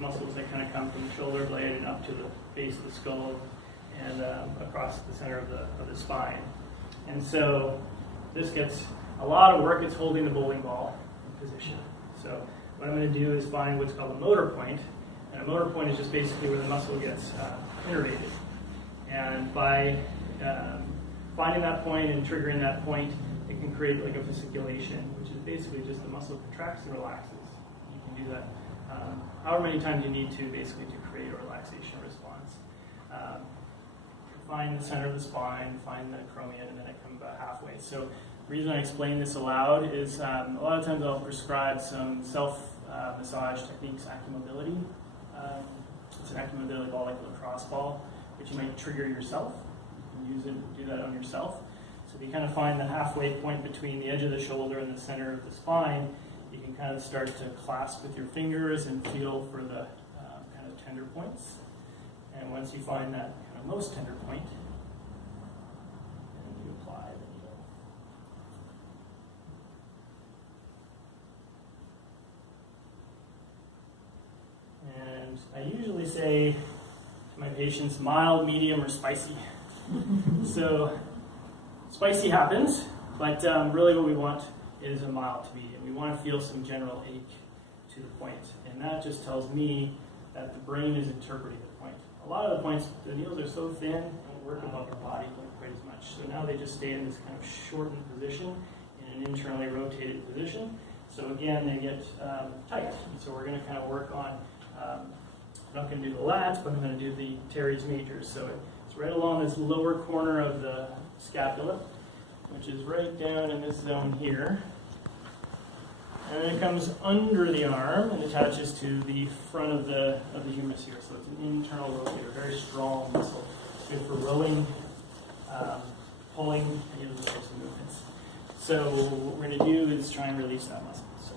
muscles that kind of come from the shoulder blade and up to the base of the skull and across the center of the spine. And so this gets a lot of work. It's holding the bowling ball in position. So what I'm going to do is find what's called a motor point. And a motor point is just basically where the muscle gets innervated. And by finding that point and triggering that point, it can create like a fasciculation, which is basically just the muscle contracts and relaxes. You can do that however many times you need to, basically, to create a relaxation response. Find the center of the spine, find the acromion, and then I come about halfway. So the reason I explain this aloud is a lot of times I'll prescribe some self-massage techniques, acumobility. It's an acumobility ball like a lacrosse ball, which you might trigger yourself. You can use it, do that on yourself. So if you kind of find the halfway point between the edge of the shoulder and the center of the spine, you can kind of start to clasp with your fingers and feel for the kind of tender points. And once you find that kind of most tender point, then you apply the needle. And I usually say to my patients, mild, medium, or spicy. So spicy happens, but really what we want is a mild to medium. We want to feel some general ache to the point, and that just tells me that the brain is interpreting the point. A lot of the points, the needles are so thin, they don't work above the body quite as much. So now they just stay in this kind of shortened position, in an internally rotated position. So again, they get tight. And so we're going to kind of work on, I'm not going to do the lats, but I'm going to do the teres majors. So it's right along this lower corner of the scapula, which is right down in this zone here. And then it comes under the arm and attaches to the front of the humerus here. So it's an internal rotator, very strong muscle. It's good for rowing, pulling, any of those types of movements. So what we're going to do is try and release that muscle. So